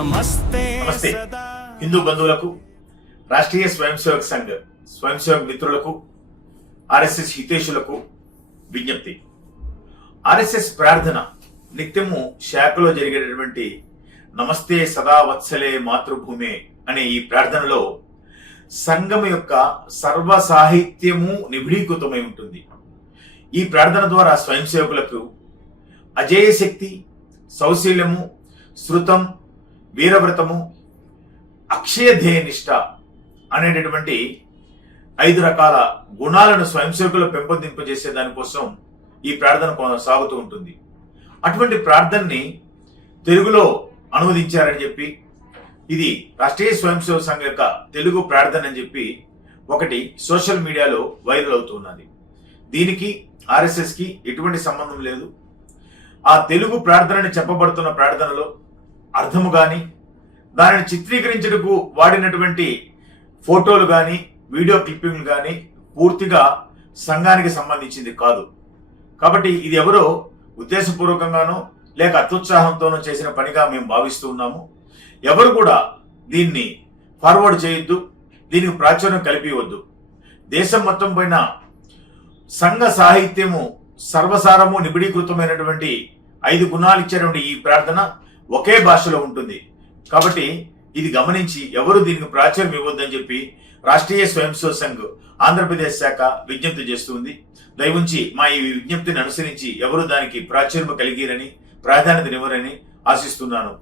నమస్తే హిందూ బంధువులకు, రాష్ట్రీయ స్వయం సేవక్ సంఘ్ స్వయం సేవక్ మిత్రులకు, ఆర్ఎస్ఎస్ హితేషులకు విజ్ఞప్తి. ఆర్ఎస్ఎస్ ప్రార్థన నిత్యము శాఖలో జరిగేటటువంటి నమస్తే సదా వత్సలే మాతృభూమే అనే ఈ ప్రార్థనలో సంఘం యొక్క సర్వ సాహిత్యము నిబిడీకృతమై ఉంటుంది. ఈ ప్రార్థన ద్వారా స్వయం సేవకులకు అజేయ శక్తి, సౌశీల్యము, శృతం, వీరవ్రతము, అక్షయ ధ్యేయనిష్ట అనేటటువంటి 5 రకాల గుణాలను స్వయం సేవకులు పెంపొందింపజేసే దానికోసం ఈ ప్రార్థన కొనసాగుతూ ఉంటుంది. అటువంటి ప్రార్థనని తెలుగులో అనువదించారని చెప్పి, ఇది రాష్ట్రీయ స్వయం సేవక సంఘం యొక్క తెలుగు ప్రార్థన అని చెప్పి ఒకటి సోషల్ మీడియాలో వైరల్ అవుతున్నది. దీనికి ఆర్ఎస్ఎస్ కి ఎటువంటి సంబంధం లేదు. ఆ తెలుగు ప్రార్థనని చెప్పబడుతున్న ప్రార్థనలో అర్థము గాని, దానిని చిత్రీకరించడానికి వాడినటువంటి ఫోటోలు గాని, వీడియో క్లిప్పింగ్లు గాని పూర్తిగా సంఘానికి సంబంధించింది కాదు. కాబట్టి ఇది ఎవరో ఉద్దేశపూర్వకంగానో లేక అత్యుత్సాహంతోనో చేసిన పనిగా మేము భావిస్తూ ఉన్నాము. ఎవరు కూడా దీన్ని ఫార్వర్డ్ చేయొద్దు, దీనికి ప్రాచుర్యం కల్పివద్దు. దేశం మొత్తం పైన సంఘ సాహిత్యము సర్వసారము నిబిడీకృతమైనటువంటి 5 గుణాలు ఇచ్చేటువంటి ఈ ప్రార్థన ఒకే భాషలో ఉంటుంది. కాబట్టి ఇది గమనించి ఎవరు దీనికి ప్రాచుర్యం ఇవ్వద్దని చెప్పి రాష్ట్రీయ స్వయం సేవక్ సంఘ్ ఆంధ్రప్రదేశ్ శాఖ విజ్ఞప్తి చేస్తుంది. దయవుంచి మా ఈ విజ్ఞప్తిని అనుసరించి ఎవరు దానికి ప్రాచుర్యం కలిగిరని, ప్రాధాన్యతనివ్వరని ఆశిస్తున్నాను.